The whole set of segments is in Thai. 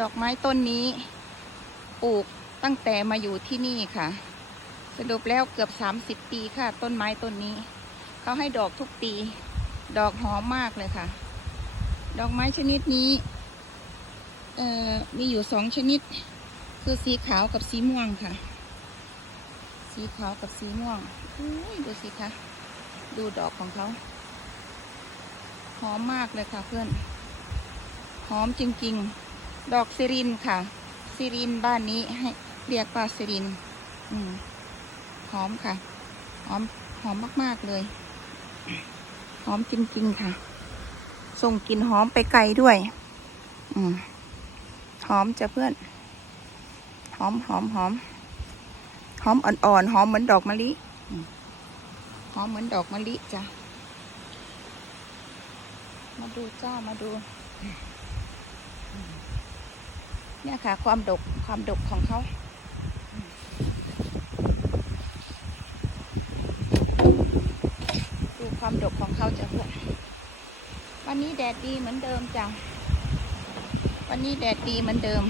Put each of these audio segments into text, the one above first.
ดอกไม้ต้นนี้ปลูกตั้งแต่มาอยู่ที่นี่ค่ะ สรุปแล้วเกือบ 30 ปีค่ะ ต้นไม้ต้นนี้ เขาให้ดอกทุกปี ดอกหอมมากเลยค่ะ ดอกไม้ชนิดนี้เอ่อมีอยู่สองชนิด คือสีขาวกับสีม่วงค่ะ สีขาวกับสีม่วงอุ้ยดูสิคะดูดอกของเขาหอมมากเลยค่ะเพื่อน หอมจริง ๆ ดอกซิรินค่ะ ซิรินบ้านนี้ให้เรียกว่าซิริน อืมหอมค่ะ หอมหอมมาก ๆ เลย หอมจริง ๆ ค่ะ ส่งกลิ่นหอมไปไกลด้วย อืมหอมจ้ะเพื่อน หอมหอมหอมหอมอ่อนๆหอมเหมือนดอกมะลิหอมเหมือนดอกมะลิจ้ะ มาดูจ้ามาดู เนี่ยค่ะ ความดกความดกของเขาดูความดกของเขาจะเพื่อนวันนี้แดดดีเหมือนเดิมจ้ะวันนี้แดดดีเหมือนเดิม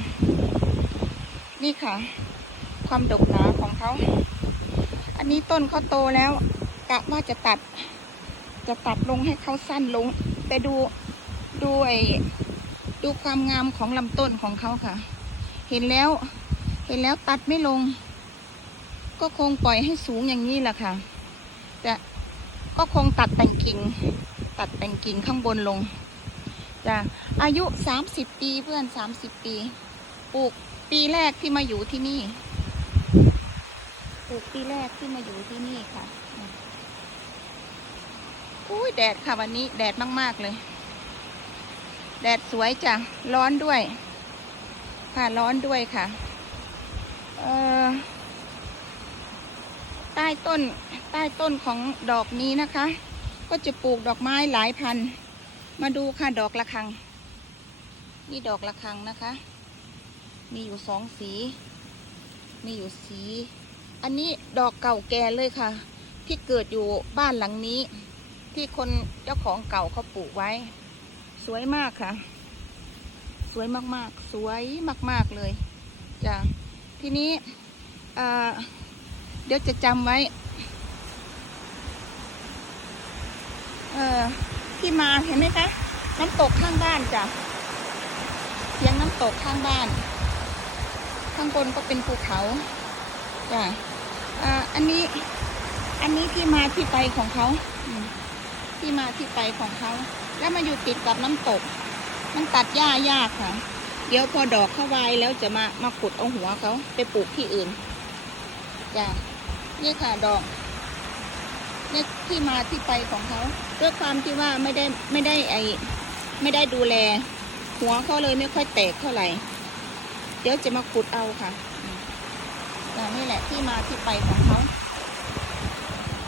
นี่ค่ะ ความดกหนาของเขา อันนี้ต้นเขาโตแล้วกะว่าจะตัด จะตัดลงให้เขาสั้นลง แต่ดูดูไอ ดูความงามของลำต้นของเขาค่ะ เห็นแล้ว เห็นแล้วตัดไม่ลง ก็คงปล่อยให้สูงอย่างนี้แหละค่ะแต่ก็คงตัดแต่งกิ่ง ตัดแต่งกิ่งข้างบนลงจะอายุสามสิบปีเพื่อนสามสิบปี ปลูกปีแรกที่มาอยู่ที่นี่ ปลูกปีแรกที่มาอยู่ที่นี่ค่ะอุ้ยแดดค่ะวันนี้แดดมาก ๆ เลย แดดสวยจ้ะ ร้อนด้วย ค่ะร้อนด้วยค่ะ เอ่อ ใต้ต้น ใต้ต้นของดอกนี้นะคะ ก็จะปลูกดอกไม้หลายพัน มาดูค่ะดอกละคัง นี่ดอกละคังนะคะ มีอยู่สองสี มีอยู่สี อันนี้ดอกเก่าแก่เลยค่ะ ที่เกิดอยู่บ้านหลังนี้ ที่คนเจ้าของเก่าเขาปลูกไว้ สวยมากค่ะ สวยมากๆ สวยมากๆเลยจ้ะทีนี้เเดี๋ยวจะจำไว้เออที่มาเห็นไหมคะ น้ำตกข้างบ้านจ้ะเสียงน้ำตกข้างบ้าน ข้างบนก็เป็นภูเขาจ้ะอันนี้อันนี้ที่มาที่ไปของเขาที่มาที่ไปของเขา แล้วมาอยู่ติดกับน้ำตก มันตัดหญ้ายากค่ะ เดี๋ยวพอดอกเข้าวายแล้วจะมามาขุดเอาหัวเขาไปปลูกที่อื่นจ้ะนี่ค่ะดอกนี่ที่มาที่ไปของเขาด้วยความที่ว่าไม่ได้ไม่ได้ไอไม่ได้ดูแล หัวเขาเลยไม่ค่อยแตกเท่าไหร่ เดี๋ยวจะมาขุดเอาค่ะอืมจ้ะนี่แหละที่มาที่ไปของเขา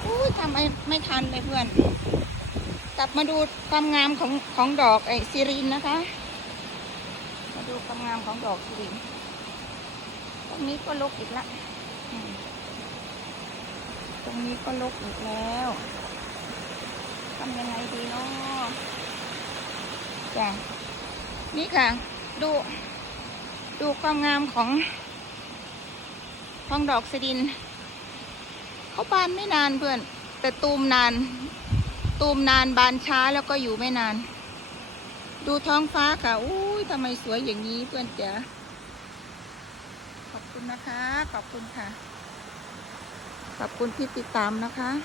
อู้ยทำไมไม่ทันเลยเพื่อน กลับมาดูความงามของของดอกไอซิรินนะคะ มาดูความงามของดอกซิริน ตรงนี้ก็ลกอีกละ ตรงนี้ก็ลกอีกแล้วทำยังไงดีเนาะจ้ะนี่ค่ะ ดู ดูความงามของของดอกซิริน เขาบานไม่นานเพื่อน แต่ตูมนาน ตูมนานบานช้าแล้วก็อยู่ไม่นาน ดูท้องฟ้าค่ะอุ้ยทำไมสวยอย่างนี้เพื่อนจ๋าขอบคุณนะคะ ขอบคุณค่ะ ขอบคุณที่ติดตามนะคะ